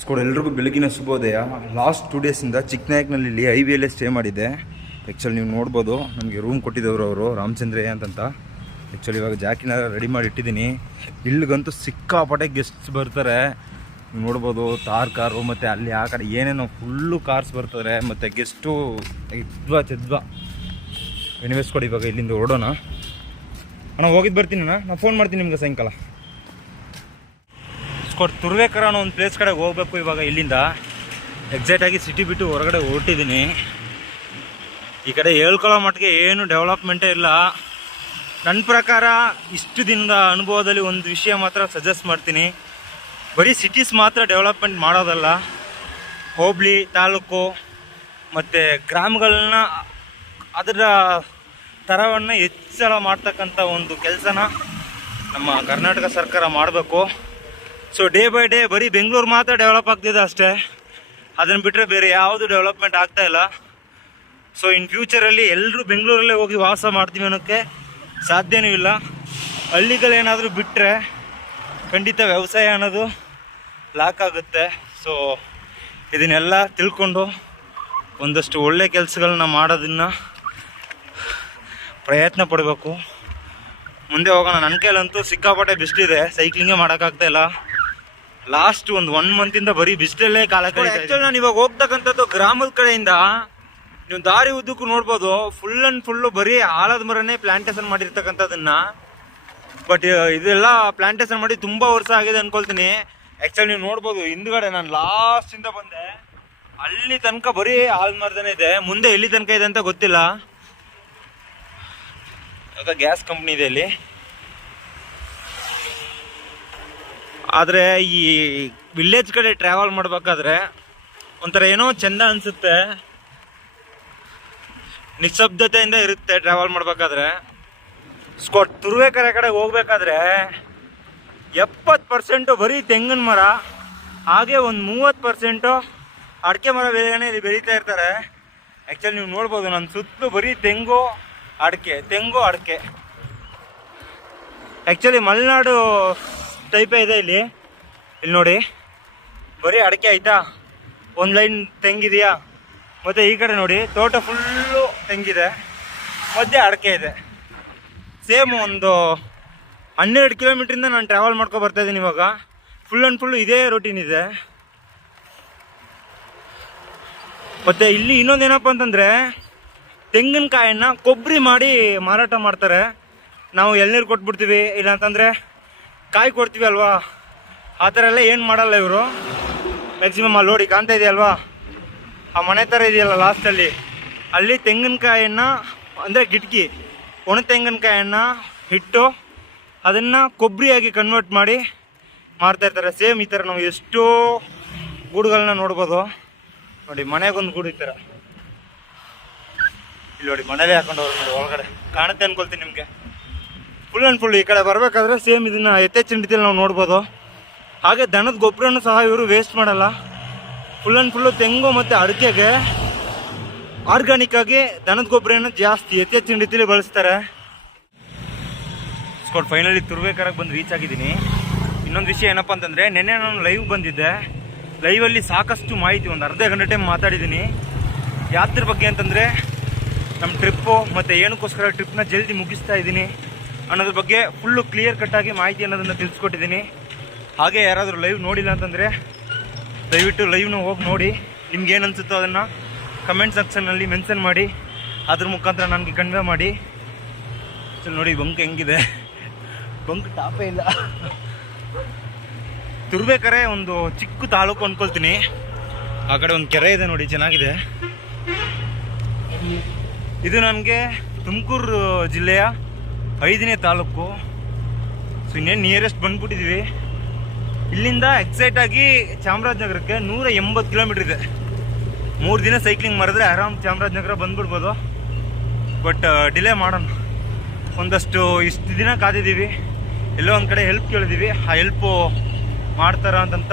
ಸ್ಕೋಡ್ ಎಲ್ರಿಗೂ ಬೆಳಗಿನ ಶುಭೋದಯ. ಲಾಸ್ಟ್ 2 ಡೇಸಿಂದ ಚಿಕ್ಕನಾಯಕನಲ್ಲಿ ಐ ವಿಯಲ್ಲೇ ಸ್ಟೇ ಮಾಡಿದ್ದೆ. ಆ್ಯಕ್ಚುಲಿ ನೀವು ನೋಡ್ಬೋದು, ನಮಗೆ ರೂಮ್ ಕೊಟ್ಟಿದ್ದವರು ಅವರು ರಾಮಚಂದ್ರಯ್ಯ ಅಂತಂತ. ಆ್ಯಕ್ಚುಲಿ ಇವಾಗ ಜಾಕಿನ ರೆಡಿ ಮಾಡಿ ಇಟ್ಟಿದ್ದೀನಿ. ಇಲ್ಲಿಗಂತೂ ಸಿಕ್ಕಾಪಟ್ಟೆ ಗೆಸ್ಟ್ಸ್ ಬರ್ತಾರೆ. ನೀವು ನೋಡ್ಬೋದು, ಕಾರು ಮತ್ತು ಅಲ್ಲಿ ಆ ಕಡೆ ಏನೇನೋ ಫುಲ್ಲು ಕಾರ್ಸ್ ಬರ್ತಾರೆ ಮತ್ತು ಗೆಸ್ಟು ಚೆದ್ವಾ ಎನಿವೇಸ್ ಕೊಡಿ. ಇವಾಗ ಇಲ್ಲಿಂದ ಹೊರಡೋಣ. ಅಣ್ಣ ಹೋಗಿದ್ದು ಬರ್ತೀನಿ ಅಣ್ಣ, ನಾನು ಫೋನ್ ಮಾಡ್ತೀನಿ ನಿಮ್ಗೆ ಸಾಯಂಕಾಲ. ತುರ್ವೇಕರ ಅನ್ನೋ ಒಂದು ಪ್ಲೇಸ್ ಕಡೆ ಹೋಗ್ಬೇಕು. ಇವಾಗ ಇಲ್ಲಿಂದ ಎಕ್ಸಾಕ್ಟಾಗಿ ಸಿಟಿ ಬಿಟ್ಟು ಹೊರಗಡೆ ಹೊರಟಿದ್ದೀನಿ. ಈ ಕಡೆ ಹೇಳ್ಕೊಳ್ಳೋ ಮಟ್ಟಿಗೆ ಏನು ಡೆವಲಪ್ಮೆಂಟೇ ಇಲ್ಲ. ನನ್ನ ಪ್ರಕಾರ ಇಷ್ಟು ದಿನದ ಅನುಭವದಲ್ಲಿ ಒಂದು ವಿಷಯ ಮಾತ್ರ ಸಜೆಸ್ಟ್ ಮಾಡ್ತೀನಿ. ಬರೀ ಸಿಟೀಸ್ ಮಾತ್ರ ಡೆವಲಪ್ಮೆಂಟ್ ಮಾಡೋದಲ್ಲ, ಹೋಬಳಿ ತಾಲೂಕು ಮತ್ತು ಗ್ರಾಮಗಳನ್ನ ಅದರ ಥರವನ್ನು ಹೆಚ್ಚಳ ಮಾಡ್ತಕ್ಕಂಥ ಒಂದು ಕೆಲಸನ ನಮ್ಮ ಕರ್ನಾಟಕ ಸರ್ಕಾರ ಮಾಡಬೇಕು. ಸೊ ಡೇ ಬೈ ಡೇ ಬರೀ ಬೆಂಗಳೂರು ಮಾತ್ರ ಡೆವಲಪ್ ಆಗ್ತಿದೆ ಅಷ್ಟೇ. ಅದನ್ನು ಬಿಟ್ಟರೆ ಬೇರೆ ಯಾವುದು ಡೆವಲಪ್ಮೆಂಟ್ ಆಗ್ತಾಯಿಲ್ಲ. ಸೊ ಇನ್ ಫ್ಯೂಚರಲ್ಲಿ ಎಲ್ಲರೂ ಬೆಂಗಳೂರಲ್ಲೇ ಹೋಗಿ ವಾಸ ಮಾಡ್ತೀವಿ ಅನ್ನೋಕ್ಕೆ ಸಾಧ್ಯವೂ ಇಲ್ಲ. ಹಳ್ಳಿಗಳೇನಾದರೂ ಬಿಟ್ಟರೆ ಖಂಡಿತ ವ್ಯವಸಾಯ ಅನ್ನೋದು ಲಾಕ್ ಆಗುತ್ತೆ. ಸೊ ಇದನ್ನೆಲ್ಲ ತಿಳ್ಕೊಂಡು ಒಂದಷ್ಟು ಒಳ್ಳೆ ಕೆಲಸಗಳನ್ನ ಮಾಡೋದನ್ನು ಪ್ರಯತ್ನ ಪಡಬೇಕು. ಮುಂದೆ ಹೋಗೋಣ. ನನ್ನ ಕೈಲಂತೂ ಸಿಕ್ಕಾಪಟ್ಟೆ ಬಿಸಿಲಿದೆ, ಸೈಕ್ಲಿಂಗೇ ಮಾಡೋಕ್ಕಾಗ್ತಾಯಿಲ್ಲ. ಲಾಸ್ಟ್ ಒಂದು 1 ಮಂತಿಂದ ಬರೀ ಬಿಸಿಲಲ್ಲೇ ಕಾಲ ಕಳೀತಾ. ಆ್ಯಕ್ಚುಲಿ ನಾನು ಇವಾಗ ಹೋಗ್ತಕ್ಕಂಥದ್ದು ಗ್ರಾಮದ ಕಡೆಯಿಂದ. ನೀವು ದಾರಿ ಉದ್ದಕ್ಕೂ ನೋಡ್ಬೋದು, ಫುಲ್ ಆ್ಯಂಡ್ ಫುಲ್ಲು ಬರೀ ಆಲದ ಮರನೇ ಪ್ಲಾಂಟೇಶನ್ ಮಾಡಿರ್ತಕ್ಕಂಥದ್ದನ್ನ. ಬಟ್ ಇದೆಲ್ಲ ಪ್ಲಾಂಟೇಶನ್ ಮಾಡಿ ತುಂಬ ವರ್ಷ ಆಗಿದೆ ಅಂದ್ಕೊಳ್ತೀನಿ. ಆ್ಯಕ್ಚುಲಿ ನೀವು ನೋಡ್ಬೋದು, ಹಿಂದ್ಗಡೆ ನಾನು ಲಾಸ್ಟಿಂದ ಬಂದೆ, ಅಲ್ಲಿ ತನಕ ಬರೀ ಆಲದ ಮರದನೇ ಇದೆ. ಮುಂದೆ ಎಲ್ಲಿ ತನಕ ಇದೆ ಅಂತ ಗೊತ್ತಿಲ್ಲ. ಗ್ಯಾಸ್ ಕಂಪ್ನಿ ಇದೆ ಇಲ್ಲಿ. ಆದರೆ ಈ ವಿಲೇಜ್ ಕಡೆ ಟ್ರಾವೆಲ್ ಮಾಡಬೇಕಾದ್ರೆ ಒಂಥರ ಏನೋ ಚೆಂದ ಅನಿಸುತ್ತೆ, ನಿಶ್ಶಬ್ದತೆಯಿಂದ ಇರುತ್ತೆ ಟ್ರಾವೆಲ್ ಮಾಡಬೇಕಾದ್ರೆ. ತುರುವೇಕೆರೆ ಕಡೆ ಹೋಗ್ಬೇಕಾದ್ರೆ 70% ಬರೀ ತೆಂಗಿನ ಮರ, ಹಾಗೆ ಒಂದು 30% ಅಡಿಕೆ ಮರ ಬೇರೆನೇ ಇಲ್ಲಿ ಬೆಳೀತಾ ಇರ್ತಾರೆ. ಆ್ಯಕ್ಚುಲಿ ನೀವು ನೋಡ್ಬೋದು, ನನ್ನ ಸುತ್ತಲೂ ಬರೀ ತೆಂಗು ಅಡಿಕೆ. ಆ್ಯಕ್ಚುಲಿ ಮಲೆನಾಡು ಟೈಪೇ ಇದೆ ಇಲ್ಲಿ ನೋಡಿ. ಬರೀ ಅಡಿಕೆ ಆಯಿತಾ, ಒಂದು ಲೈನ್ ತೆಂಗಿದೆಯಾ, ಮತ್ತು ಈ ಕಡೆ ನೋಡಿ ತೋಟ ಫುಲ್ಲು ತೆಂಗಿದೆ, ಮಧ್ಯೆ ಅಡಿಕೆ ಇದೆ. ಸೇಮ್ ಒಂದು 12 ಕಿಲೋಮೀಟ್ರಿಂದ ನಾನು ಟ್ರಾವೆಲ್ ಮಾಡ್ಕೊ ಬರ್ತಾಯಿದ್ದೀನಿ ಇವಾಗ. ಫುಲ್ ಆ್ಯಂಡ್ ಫುಲ್ಲು ಇದೇ ರೂಟೀನ್ ಇದೆ. ಮತ್ತು ಇಲ್ಲಿ ಇನ್ನೊಂದೇನಪ್ಪ ಅಂತಂದರೆ, ತೆಂಗಿನಕಾಯನ್ನು ಕೊಬ್ಬರಿ ಮಾಡಿ ಮಾರಾಟ ಮಾಡ್ತಾರೆ. ನಾವು ಎಳ್ನೀರು ಕೊಟ್ಬಿಡ್ತೀವಿ, ಇಲ್ಲಾಂತಂದರೆ ಕಾಯಿ ಕೊಡ್ತೀವಿ ಅಲ್ವಾ, ಆ ಥರ ಎಲ್ಲ ಏನು ಮಾಡಲ್ಲ ಇವರು. ಮ್ಯಾಕ್ಸಿಮಮ್ ಅಲ್ಲಿ ನೋಡಿ ಕಾಣ್ತಾ ಇದೆಯಲ್ವಾ, ಆ ಮನೆ ಥರ ಇದೆಯಲ್ಲ ಲಾಸ್ಟಲ್ಲಿ, ಅಲ್ಲಿ ತೆಂಗಿನಕಾಯನ್ನು ಅಂದರೆ ಗಿಟ್ಕಿ ಒಣ ತೆಂಗಿನಕಾಯನ್ನು ಇಟ್ಟು ಅದನ್ನು ಕೊಬ್ಬರಿಯಾಗಿ ಕನ್ವರ್ಟ್ ಮಾಡಿ ಮಾಡ್ತಾಯಿರ್ತಾರೆ. ಸೇಮ್ ಈ ಥರ ನಾವು ಎಷ್ಟೋ ಗೂಡುಗಳನ್ನ ನೋಡ್ಬೋದು. ನೋಡಿ ಮನೆಗೊಂದು ಗೂಡು ಈ ಥರ ಇಲ್ಲಿ ನೋಡಿ, ಮನೇಲೇ ಹಾಕೊಂಡು ಹೋಗಿ ನೋಡಿ, ಒಳಗಡೆ ಕಾಣುತ್ತೆ ಅಂದ್ಕೊಳ್ತೀನಿ ನಿಮಗೆ. ಫುಲ್ ಆ್ಯಂಡ್ ಫುಲ್ ಈ ಕಡೆ ಬರಬೇಕಾದ್ರೆ ಸೇಮ್ ಇದನ್ನು ಯಥೇಚ್ಛ ರೀತಿಯಲ್ಲಿ ನಾವು ನೋಡ್ಬೋದು. ಹಾಗೆ ದನದ ಗೊಬ್ಬರನೂ ಸಹ ಇವರು ವೇಸ್ಟ್ ಮಾಡಲ್ಲ. ಫುಲ್ ಆ್ಯಂಡ್ ಫುಲ್ಲು ತೆಂಗು ಮತ್ತು ಅಡಿಕೆಗೆ ಆರ್ಗ್ಯಾನಿಕ್ ಆಗಿ ದನದ ಗೊಬ್ಬರನ ಜಾಸ್ತಿ ಯಥೇಚ್ಛ ರೀತಿಯಲ್ಲಿ ಬಳಸ್ತಾರೆ. ಫೈನಲಿ ತುರುವೇಕೆರೆಗೆ ಬಂದು ರೀಚ್ ಆಗಿದ್ದೀನಿ. ಇನ್ನೊಂದು ವಿಷಯ ಏನಪ್ಪ ಅಂತಂದರೆ, ನೆನ್ನೆ ನಾನು ಲೈವ್ ಬಂದಿದ್ದೆ. ಲೈವಲ್ಲಿ ಸಾಕಷ್ಟು ಮಾಹಿತಿ, ಒಂದು ಅರ್ಧ ಗಂಟೆ ಟೈಮ್ ಮಾತಾಡಿದ್ದೀನಿ. ಯಾತ್ರ ಬಗ್ಗೆ ಅಂತಂದರೆ, ನಮ್ಮ ಟ್ರಿಪ್ಪು ಮತ್ತು ಏನಕ್ಕೋಸ್ಕರ ಟ್ರಿಪ್ನ ಜಲ್ದಿ ಮುಗಿಸ್ತಾ ಇದ್ದೀನಿ ಅನ್ನೋದ್ರ ಬಗ್ಗೆ ಫುಲ್ಲು ಕ್ಲಿಯರ್ ಕಟ್ಟಾಗಿ ಮಾಹಿತಿ ಅನ್ನೋದನ್ನು ತಿಳಿಸ್ಕೊಟ್ಟಿದ್ದೀನಿ. ಹಾಗೆ ಯಾರಾದರೂ ಲೈವ್ ನೋಡಿಲ್ಲ ಅಂತಂದರೆ ದಯವಿಟ್ಟು ಲೈವ್ನ ಹೋಗಿ ನೋಡಿ. ನಿಮ್ಗೇನು ಅನಿಸುತ್ತೋ ಅದನ್ನು ಕಮೆಂಟ್ ಸೆಕ್ಷನ್ನಲ್ಲಿ ಮೆನ್ಷನ್ ಮಾಡಿ, ಅದ್ರ ಮುಖಾಂತರ ನನಗೆ ಕನ್ವೆ ಮಾಡಿ. ನೋಡಿ ಬಂಕ್ ಹೆಂಗಿದೆ, ಬಂಕ್ ಟಾಪೇ ಇಲ್ಲ. ತುರುವೇಕೆರೆ ಒಂದು ಚಿಕ್ಕ ತಾಲೂಕು ಅಂದ್ಕೊಳ್ತೀನಿ. ಆ ಕಡೆ ಒಂದು ಕೆರೆ ಇದೆ ನೋಡಿ, ಚೆನ್ನಾಗಿದೆ. ಇದು ನನಗೆ ತುಮಕೂರು ಜಿಲ್ಲೆಯ 5ನೇ ತಾಲೂಕು. ಸೊ ಇನ್ನೇನು ನಿಯರೆಸ್ಟ್ ಬಂದ್ಬಿಟ್ಟಿದ್ದೀವಿ. ಇಲ್ಲಿಂದ ಎಕ್ಸಾಕ್ಟಾಗಿ ಚಾಮರಾಜನಗರಕ್ಕೆ 180 ಕಿಲೋಮೀಟ್ರ್ ಇದೆ. 3 ದಿನ ಸೈಕ್ಲಿಂಗ್ ಮಾಡಿದ್ರೆ ಆರಾಮ್ ಚಾಮರಾಜನಗರ ಬಂದ್ಬಿಡ್ಬೋದು. ಬಟ್ ಡಿಲೇ ಮಾಡೋಣ. ಒಂದಷ್ಟು ಇಷ್ಟು ದಿನ ಕಾದಿದ್ದೀವಿ, ಎಲ್ಲೋ ಒಂದು ಕಡೆ ಹೆಲ್ಪ್ ಕೇಳಿದ್ದೀವಿ. ಆ ಹೆಲ್ಪು ಮಾಡ್ತಾರ ಅಂತಂತ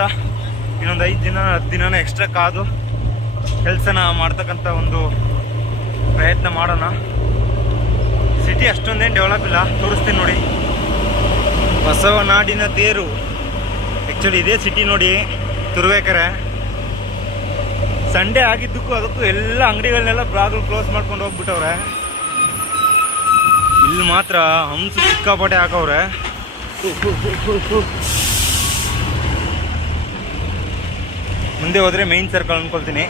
ಇನ್ನೊಂದು 5 ದಿನ 10 ದಿನನ ಎಕ್ಸ್ಟ್ರಾ ಕಾದು ಕೆಲಸನ ಮಾಡ್ತಕ್ಕಂಥ ಒಂದು ಪ್ರಯತ್ನ ಮಾಡೋಣ. ಸಿಟಿ ಅಷ್ಟೊಂದೇನು ಡೆವಲಪ್ ಇಲ್ಲ, ತೋರಿಸ್ತೀನಿ ನೋಡಿ. ಬಸವನಾಡಿನ ತೇರು ಆ್ಯಕ್ಚುಲಿ ಇದೇ ಸಿಟಿ ನೋಡಿ. ತುರುವೇಕೆರೆ. ಸಂಡೇ ಆಗಿದ್ದಕ್ಕೂ ಅದಕ್ಕೂ ಎಲ್ಲ ಅಂಗಡಿಗಳನ್ನೆಲ್ಲ ಬಾಗಿಲು ಕ್ಲೋಸ್ ಮಾಡ್ಕೊಂಡು ಹೋಗ್ಬಿಟ್ಟವ್ರೆ. ಇಲ್ಲಿ ಮಾತ್ರ ಹಂಸು ಸಿಕ್ಕಾಪಟ್ಟೆ ಹಾಕವ್ರೆ. ಮುಂದೆ ಹೋದ್ರೆ ಮೈನ್ ಸರ್ಕಲ್ ಅನ್ಕೊಳ್ತೀನಿ.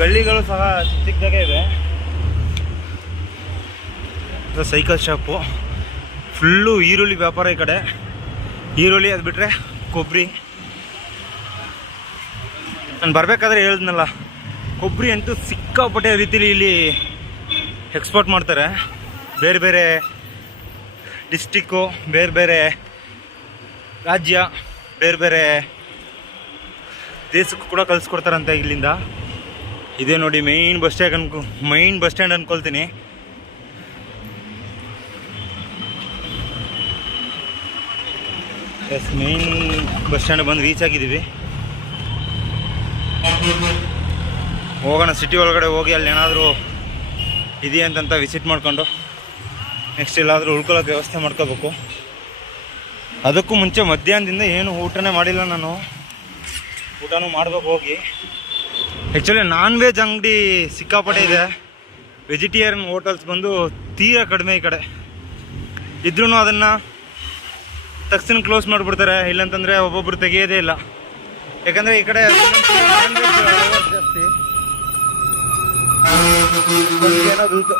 ಗಲ್ಲಿಗಳು ಸಹ ಚಿಕ್ಕ ಚಿಕ್ಕದಾಗೆ ಇವೆ. ಸೈಕಲ್ ಶಾಪು, ಫುಲ್ಲು ಈರುಳ್ಳಿ ವ್ಯಾಪಾರ ಈ ಕಡೆ. ಈರುಳ್ಳಿ ಅದು ಬಿಟ್ಟರೆ ಕೊಬ್ಬರಿ. ನಾನು ಬರಬೇಕಾದ್ರೆ ಹೇಳಿದ್ನಲ್ಲ, ಕೊಬ್ಬರಿ ಅಂತೂ ಸಿಕ್ಕಾಪಟ್ಟೆ ರೀತಿಲಿ ಇಲ್ಲಿ ಎಕ್ಸ್ಪೋರ್ಟ್ ಮಾಡ್ತಾರೆ. ಬೇರೆ ಬೇರೆ ಡಿಸ್ಟಿಕ್ಕು, ಬೇರೆ ಬೇರೆ ರಾಜ್ಯ, ಬೇರೆ ಬೇರೆ ದೇಶಕ್ಕೂ ಕೂಡ ಕಳಿಸ್ಕೊಡ್ತಾರಂತೆ ಇಲ್ಲಿಂದ. ಇದೇ ನೋಡಿ ಮೈನ್ ಬಸ್ ಸ್ಟ್ಯಾಂಡ್ ಅನ್ಕೊಳ್ತೀನಿ. ಎಸ್, ಮೈನ್ ಬಸ್ ಸ್ಟ್ಯಾಂಡ್ ಬಂದು ರೀಚ್ ಆಗಿದ್ದೀವಿ. ಹೋಗೋಣ ಸಿಟಿ ಒಳಗಡೆ ಹೋಗಿ ಅಲ್ಲಿ ಏನಾದರೂ ಇದೆಯಂತ ವಿಸಿಟ್ ಮಾಡಿಕೊಂಡು ನೆಕ್ಸ್ಟ್ ಎಲ್ಲಾದರೂ ಉಳ್ಕೊಳ್ಳೋಕೆ ವ್ಯವಸ್ಥೆ ಮಾಡ್ಕೋಬೇಕು. ಅದಕ್ಕೂ ಮುಂಚೆ ಮಧ್ಯಾಹ್ನದಿಂದ ಏನು ಊಟನೇ ಮಾಡಿಲ್ಲ ನಾನು. ಊಟನೂ ಮಾಡ್ಬೇಕು ಹೋಗಿ. ಆ್ಯಕ್ಚುಲಿ ನಾನ್ ವೆಜ್ ಅಂಗಡಿ ಸಿಕ್ಕಾಪಟ್ಟೆ ಇದೆ. ವೆಜಿಟೇರಿಯನ್ ಹೋಟೆಲ್ಸ್ ಬಂದು ತೀರಾ ಕಡಿಮೆ ಈ ಕಡೆ. ಇದ್ರೂ ಅದನ್ನು ತಕ್ಷಣ ಕ್ಲೋಸ್ ಮಾಡಿಬಿಡ್ತಾರೆ. ಇಲ್ಲಂತಂದರೆ ಒಬ್ಬೊಬ್ರು ತೆಗಿಯೋದೇ ಇಲ್ಲ. ಯಾಕಂದರೆ ಈ ಕಡೆ ನಾನ್ ವೆಜ್ ಜಾಸ್ತಿ. ಏನೋ ಬೀಳ್ತು.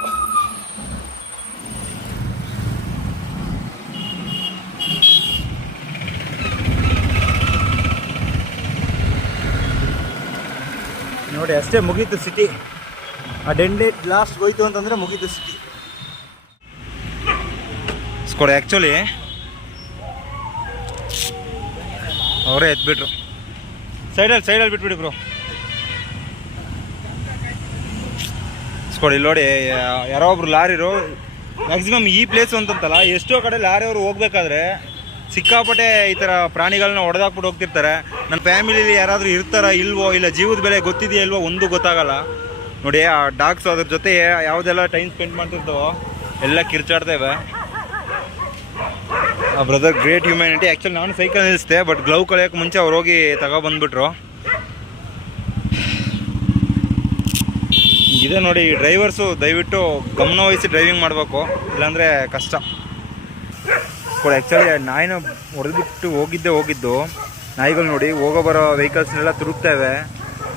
ನೋಡಿ ಅಷ್ಟೇ, ಮುಗೀತು ಸಿಟಿ. ಆ ಡೆಂಡೇಟ್ ಲಾಸ್ಟ್ ಹೋಯ್ತು ಅಂತಂದರೆ ಮುಗೀತು ಸಿಟಿ. ಸ್ಕೋಡ್ ಆ್ಯಕ್ಚುಲಿ ಅವರೇ ಎತ್ಬಿಟ್ರು. ಸೈಡಲ್ಲಿ ಬಿಟ್ಬಿಡಿ ಬ್ರೋ. ಸ್ಕೋಡ್ ಇಲ್ಲಿ ನೋಡಿ, ಯಾರೋ ಒಬ್ರು ಲಾರಿರು ಮ್ಯಾಕ್ಸಿಮಮ್ ಈ ಪ್ಲೇಸು ಅಂತಂತಲ್ಲ, ಎಷ್ಟೋ ಕಡೆ ಲಾರಿಯವರು ಹೋಗ್ಬೇಕಾದ್ರೆ ಸಿಕ್ಕಾಪಟ್ಟೆ ಈ ಥರ ಪ್ರಾಣಿಗಳನ್ನ ಹೊಡೆದಾಕ್ಬಿಟ್ಟು ಹೋಗ್ತಿರ್ತಾರೆ. ನನ್ನ ಫ್ಯಾಮಿಲಿಲಿ ಯಾರಾದರೂ ಇರ್ತಾರಾ ಇಲ್ವೋ, ಇಲ್ಲ ಜೀವದ ಬೆಲೆ ಗೊತ್ತಿದೆಯಾ ಇಲ್ವೋ ಒಂದು ಗೊತ್ತಾಗಲ್ಲ. ನೋಡಿ ಆ ಡಾಗ್ಸ್ ಅದ್ರ ಜೊತೆ ಯಾವುದೆಲ್ಲ ಟೈಮ್ ಸ್ಪೆಂಡ್ ಮಾಡ್ತಿರ್ತವೋ ಎಲ್ಲ ಕಿರ್ಚಾಡ್ತೇವೆ. ಆ ಬ್ರದರ್ ಗ್ರೇಟ್ ಹ್ಯೂಮ್ಯಾನಿಟಿ. ಆ್ಯಕ್ಚುಲಿ ನಾನು ಸೈಕಲ್ ನಿಲ್ಲಿಸಿದೆ, ಬಟ್ ಗ್ಲೌ ಕಳೆಯೋಕೆ ಮುಂಚೆ ಅವ್ರು ಹೋಗಿ ತಗೊಬಂದ್ಬಿಟ್ರು. ಇದೆ ನೋಡಿ, ಡ್ರೈವರ್ಸು ದಯವಿಟ್ಟು ಗಮನವಹಿಸಿ ಡ್ರೈವಿಂಗ್ ಮಾಡಬೇಕು, ಇಲ್ಲಾಂದರೆ ಕಷ್ಟ. ಆ್ಯಕ್ಚುಲಿ ನಾಯಿನ ಹೊಡೆದ್ಬಿಟ್ಟು ಹೋಗಿದ್ದು. ನಾಯಿಗಳು ನೋಡಿ ಹೋಗೋ ಬರೋ ವೆಹಿಕಲ್ಸ್ನೆಲ್ಲ ತುರುಕ್ತವೆ.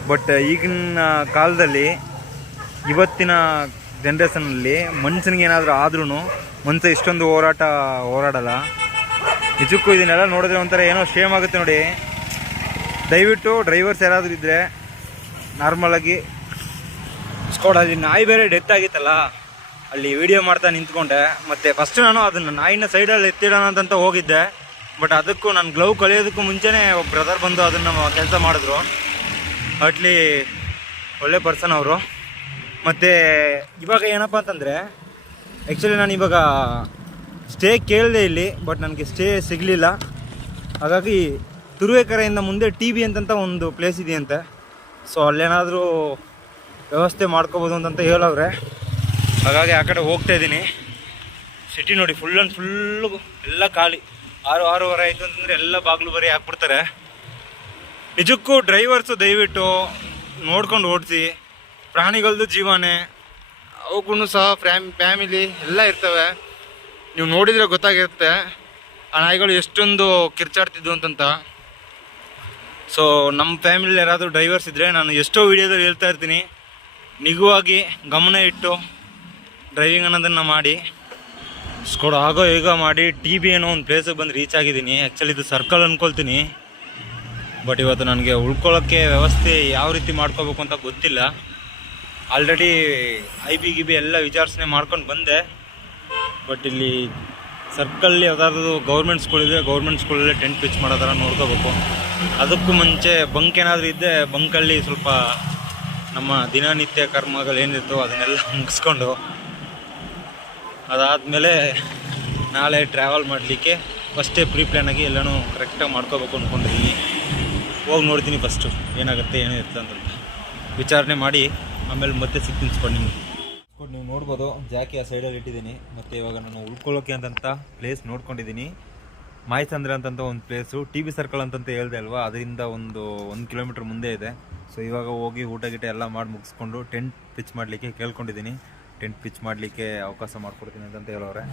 ಬಟ್ ಈಗಿನ ಕಾಲದಲ್ಲಿ, ಇವತ್ತಿನ ಜನ್ರೇಷನಲ್ಲಿ ಮನುಷ್ಯನಿಗೆ ಏನಾದರೂ ಆದ್ರೂ ಮನುಷ್ಯ ಇಷ್ಟೊಂದು ಹೋರಾಡಲ್ಲ. ನಿಜಕ್ಕೂ ಇದನ್ನೆಲ್ಲ ನೋಡಿದ್ರೆ ಒಂಥರ ಏನೋ ಶೇಮ್ ಆಗುತ್ತೆ ನೋಡಿ. ದಯವಿಟ್ಟು ಡ್ರೈವರ್ಸ್ ಯಾರಾದರೂ ಇದ್ದರೆ ನಾರ್ಮಲಾಗಿ ಅಲ್ಲಿ ನಾಯಿ ಬೇರೆ ಡೆತ್ ಆಗಿತ್ತಲ್ಲ, ಅಲ್ಲಿ ವಿಡಿಯೋ ಮಾಡ್ತಾ ನಿಂತ್ಕೊಂಡೆ. ಮತ್ತು ಫಸ್ಟ್ ನಾನು ಅದನ್ನು ನಾಯಿನ ಸೈಡಲ್ಲಿ ಎತ್ತಿಡೋಣ ಅಂತ ಹೋಗಿದ್ದೆ. ಬಟ್ ಅದಕ್ಕೂ ನಾನು ಗ್ಲೌ ಕಳಿಯೋದಕ್ಕೂ ಮುಂಚೆನೇ ಒಬ್ಬ ಬ್ರದರ್ ಬಂದು ಅದನ್ನು ಕೆಲಸ ಮಾಡಿದ್ರು. ಅಟ್ಲಿ ಒಳ್ಳೆ ಪರ್ಸನ್ ಅವರು. ಮತ್ತು ಇವಾಗ ಏನಪ್ಪ ಅಂತಂದರೆ, ಆ್ಯಕ್ಚುಲಿ ನಾನು ಇವಾಗ ಸ್ಟೇ ಕೇಳಿದೆ ಇಲ್ಲಿ, ಬಟ್ ನನಗೆ ಸ್ಟೇ ಸಿಗಲಿಲ್ಲ. ಹಾಗಾಗಿ ತುರುವೇಕೆರೆಯಿಂದ ಮುಂದೆ TB ಅಂತಂತ ಒಂದು ಪ್ಲೇಸ್ ಇದೆಯಂತೆ. ಸೊ ಅಲ್ಲೇನಾದರೂ ವ್ಯವಸ್ಥೆ ಮಾಡ್ಕೋಬೋದು ಅಂತಂತ ಹೇಳವ್ರೆ. ಹಾಗಾಗಿ ಆ ಕಡೆ ಹೋಗ್ತಾ ಇದ್ದೀನಿ. ಸಿಟಿ ನೋಡಿ ಫುಲ್ಲು ಎಲ್ಲ ಖಾಲಿ. 6-6:30 ಆಯಿತು ಅಂತಂದರೆ ಎಲ್ಲ ಬಾಗಿಲು ಬರೀ ಹಾಕ್ಬಿಡ್ತಾರೆ. ನಿಜಕ್ಕೂ ಡ್ರೈವರ್ಸು ದಯವಿಟ್ಟು ನೋಡ್ಕೊಂಡು ಓಡಿಸಿ. ಪ್ರಾಣಿಗಳದ್ದು ಜೀವನೇ, ಅವಕ್ಕೂ ಸಹ ಫ್ಯಾಮಿಲಿ ಎಲ್ಲ ಇರ್ತವೆ. ನೀವು ನೋಡಿದರೆ ಗೊತ್ತಾಗಿರುತ್ತೆ ಆ ನಾಯಿಗಳು ಎಷ್ಟೊಂದು ಕಿರ್ಚಾಡ್ತಿದ್ವು ಅಂತಂತ. ಸೊ ನಮ್ಮ ಫ್ಯಾಮಿಲಿ ಯಾರಾದರೂ ಡ್ರೈವರ್ಸ್ ಇದ್ದರೆ, ನಾನು ಎಷ್ಟೋ ವೀಡಿಯೋದಲ್ಲಿ ಹೇಳ್ತಾ ಇರ್ತೀನಿ, ನಿಗುವಾಗಿ ಗಮನ ಇಟ್ಟು ಡ್ರೈವಿಂಗ್ ಅನ್ನೋದನ್ನು ಮಾಡಿ. ಸ್ಕೋಡ್ ಆಗೋ ಈಗ ಮಾಡಿ TB ಅನ್ನೋ ಒಂದು ಪ್ಲೇಸಿಗೆ ಬಂದು ರೀಚ್ ಆಗಿದ್ದೀನಿ. ಆ್ಯಕ್ಚುಲಿ ಇದು ಸರ್ಕಲ್ ಅಂದ್ಕೊಳ್ತೀನಿ. ಬಟ್ ಇವತ್ತು ನನಗೆ ಉಳ್ಕೊಳ್ಳೋಕ್ಕೆ ವ್ಯವಸ್ಥೆ ಯಾವ ರೀತಿ ಮಾಡ್ಕೋಬೇಕು ಅಂತ ಗೊತ್ತಿಲ್ಲ. ಆಲ್ರೆಡಿ IB ಎಲ್ಲ ವಿಚಾರಿಸಣೆ ಮಾಡ್ಕೊಂಡು ಬಂದೆ. ಬಟ್ ಇಲ್ಲಿ ಸರ್ಕಲ್ಲಿ ಯಾವುದಾದ್ರೂ ಗೌರ್ಮೆಂಟ್ ಸ್ಕೂಲಿದೆ, ಗೌರ್ಮೆಂಟ್ ಸ್ಕೂಲಲ್ಲೇ ಟೆಂಟ್ ಪಿಚ್ ಮಾಡೋ ಥರ ನೋಡ್ಕೋಬೇಕು. ಅದಕ್ಕೂ ಮುಂಚೆ ಬಂಕ್ ಏನಾದರೂ ಇದ್ದೆ, ಬಂಕಲ್ಲಿ ಸ್ವಲ್ಪ ನಮ್ಮ ದಿನನಿತ್ಯ ಕರ್ಮಗಳೇನಿರ್ತೋ ಅದನ್ನೆಲ್ಲ ಮುಗಿಸ್ಕೊಂಡು, ಅದಾದಮೇಲೆ ನಾಳೆ ಟ್ರಾವೆಲ್ ಮಾಡಲಿಕ್ಕೆ ಫಸ್ಟೇ ಪ್ಲಾನಾಗಿ ಎಲ್ಲನೂ ಕರೆಕ್ಟಾಗಿ ಮಾಡ್ಕೋಬೇಕು ಅಂದ್ಕೊಂಡಿದ್ದೀನಿ. ಹೋಗಿ ನೋಡ್ತೀನಿ ಫಸ್ಟು ಏನಾಗುತ್ತೆ ಏನಿರುತ್ತೆ ಅಂತ ವಿಚಾರಣೆ ಮಾಡಿ ಆಮೇಲೆ ಮತ್ತೆ ಸಿಕ್ಕಿಸ್ಕೊಂಡು ನೀವು ನೋಡ್ಬೋದು. ಜಾಕಿ ಆ ಸೈಡಲ್ಲಿ ಇಟ್ಟಿದ್ದೀನಿ. ಮತ್ತು ಇವಾಗ ನಾನು ಉಳ್ಕೊಳ್ಳೋಕ್ಕೆ ಅಂತಂತ ಪ್ಲೇಸ್ ನೋಡ್ಕೊಂಡಿದ್ದೀನಿ. ಮಾಯಸಂದ್ರ ಅಂತಂತ ಒಂದು ಪ್ಲೇಸು ಟಿ ಬಿ ಸರ್ಕಲ್ ಅಂತಂತ ಹೇಳ್ದೆ ಅಲ್ವಾ, ಅದರಿಂದ ಒಂದು 1 ಕಿಲೋಮೀಟ್ರ್ ಮುಂದೆ ಇದೆ. ಸೊ ಇವಾಗ ಹೋಗಿ ಊಟ ಗಿಟ ಎಲ್ಲ ಮಾಡಿ ಮುಗಿಸ್ಕೊಂಡು ಟೆಂಟ್ ಪಿಚ್ ಮಾಡಲಿಕ್ಕೆ ಕೇಳ್ಕೊಂಡಿದ್ದೀನಿ. ಟೆಂಟ್ ಪಿಚ್ ಮಾಡಲಿಕ್ಕೆ ಅವಕಾಶ ಮಾಡ್ಕೊಡ್ತೀನಿ ಅಂತಂತ ಹೇಳೋರೆ.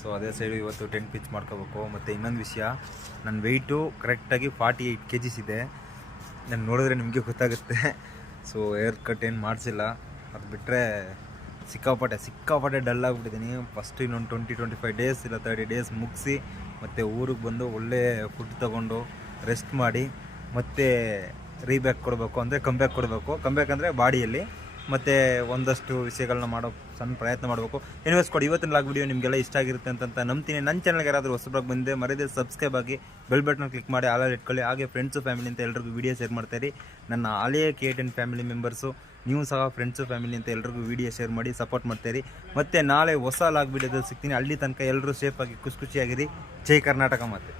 ಸೊ ಅದೇ ಸೈಡು ಇವತ್ತು ಟೆಂಟ್ ಪಿಚ್ ಮಾಡ್ಕೋಬೇಕು. ಮತ್ತು ಇನ್ನೊಂದು ವಿಷಯ, ನನ್ನ ವೆಯ್ಟು ಕರೆಕ್ಟಾಗಿ 48 kgs ಇದೆ. ನಾನು ನೋಡಿದ್ರೆ ನಿಮಗೆ ಗೊತ್ತಾಗುತ್ತೆ. ಸೊ ಏರ್ ಕಟ್ ಏನು ಮಾಡಿಸಿಲ್ಲ, ಅದು ಬಿಟ್ಟರೆ ಸಿಕ್ಕಾಪಟ್ಟೆ ಡಲ್ ಆಗಿಬಿಟ್ಟಿದ್ದೀನಿ. ಫಸ್ಟ್ ಇನ್ನೊಂದು 20-25 ಡೇಸ್ ಇಲ್ಲ 30 ಡೇಸ್ ಮುಗಿಸಿ ಮತ್ತು ಊರಿಗೆ ಬಂದು ಒಳ್ಳೆ ಫುಡ್ ತೊಗೊಂಡು ರೆಸ್ಟ್ ಮಾಡಿ ಮತ್ತೆ ರೀಬ್ಯಾಕ್ ಕೊಡಬೇಕು, ಅಂದರೆ ಕಂಬ್ಯಾಕ್ ಕೊಡಬೇಕು. ಕಂಬ್ಯಾಕ್ ಅಂದರೆ ಬಾಡಿಯಲ್ಲಿ ಮತ್ತು ಒಂದಷ್ಟು ವಿಷಯಗಳನ್ನ ಮಾಡೋ ಸಣ್ಣ ಪ್ರಯತ್ನ ಮಾಡಬೇಕು. ಎನಿವೇಸ್ ಕೊಡಿ, ಇವತ್ತಿನ ಲಾಗ್ ವಿಡಿಯೋ ನಿಮಗೆಲ್ಲ ಇಷ್ಟ ಆಗಿರುತ್ತೆ ಅಂತ ನಂಬ್ತೀನಿ. ನನ್ನ ಚಾನಲ್ಗೆ ಯಾರಾದರೂ ಹೊಸಬ್ರಾಗಿ ಬಂದೆ ಮರೆಯದೆ ಸಬ್ಸ್ಕ್ರೈಬ್ ಆಗಿ ಬೆಲ್ ಬಟನ್ ಕ್ಲಿಕ್ ಮಾಡಿ ಆಲ್ ಇಟ್ಕೊಳ್ಳಿ. ಹಾಗೆ ಫ್ರೆಂಡ್ಸು ಫ್ಯಾಮಿಲಿ ಅಂತ ಎಲ್ರಿಗೂ ವೀಡಿಯೋ ಶೇರ್ ಮಾಡ್ತಾಯಿರಿ. ನನ್ನ ಹಳೆಯ KTN ಫ್ಯಾಮಿಲಿ ಮೆಂಬರ್ಸು ನೀವು ಸಹ ಫ್ರೆಂಡ್ಸು ಫ್ಯಾಮಿಲಿ ಅಂತ ಎಲ್ರಿಗೂ ವೀಡಿಯೋ ಶೇರ್ ಮಾಡಿ ಸಪೋರ್ಟ್ ಮಾಡ್ತಾಯಿರಿ. ಮತ್ತು ನಾಳೆ ಹೊಸ ಲಾಗ್ ವಿಡಿಯೋದಲ್ಲಿ ಸಿಗ್ತೀನಿ. ಅಲ್ಲಿ ತನಕ ಎಲ್ಲರೂ ಸೇಫಾಗಿ ಖುಷಿಯಾಗಿರಿ. ಜೈ ಕರ್ನಾಟಕ ಮಾತೆ.